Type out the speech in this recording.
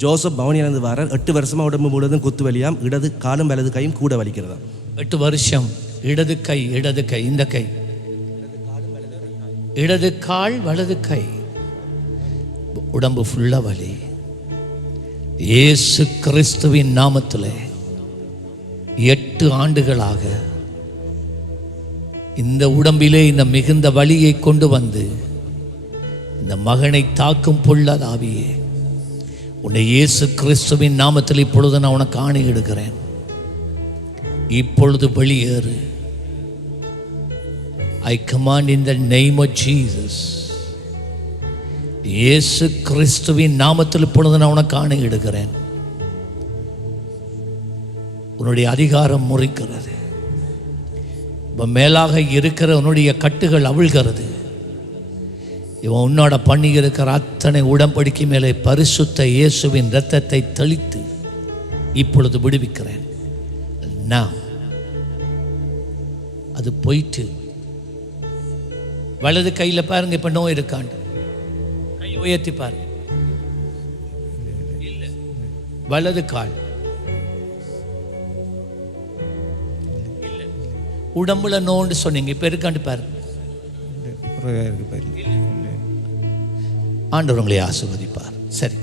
Joseph பவனியிலிருந்து வரார் எட்டு வருஷமா உடம்பு முழுவதும் குத்து வலியாம் இடது காலும் வலது கையும் கூட வலிக்கிறதாம் எட்டு வருஷம் இடது கை இடது கை இந்த கை இடது கால் வலது கை உடம்பு ஃபுல்லா வலி இயேசு கிறிஸ்துவின் நாமத்தில் எட்டு ஆண்டுகளாக இந்த உடம்பிலே இந்த மிகுந்த வலியை கொண்டு வந்து இந்த மகனை தாக்கும் பொல்லாத ஆவியே உன்னை இயேசு கிறிஸ்துவின் நாமத்தில் இப்பொழுது நான் உனக்கு ஆணையிடுகிறேன் இப்பொழுது வெளியேறு. I command in the name of Jesus இயேசு கிறிஸ்துவின் நாமத்தில் இப்பொழுது நான் உனக்கு ஆணையிடுகிறேன் உன்னுடைய அதிகாரம் முறிக்கிறது. இப்போ மேலாக இருக்கிற உன்னுடைய கட்டுகள் அவிழ்கிறது. இவன் உன்னோட பண்ணி இருக்கிற அத்தனை உடம்படிக்கு மேலே பரிசுத்த இயேசுவின் இரத்தத்தை தெளித்து இப்பொழுது விடுவிக்கிறேன். நான் அது போயிட்டு வலது கையில் பாருங்க இப்போ நோய் இருக்காண்டு. கை உயர்த்தி பாருங்க. இல்ல வலது கால். இல்ல. உடம்புல நோண்டு சொன்னீங்க இப்போ இருக்காண்டு பாருங்க. குறைவாக இருக்கு ஆண்டவர் உங்களை ஆசிர்வதிப்பார். சரி.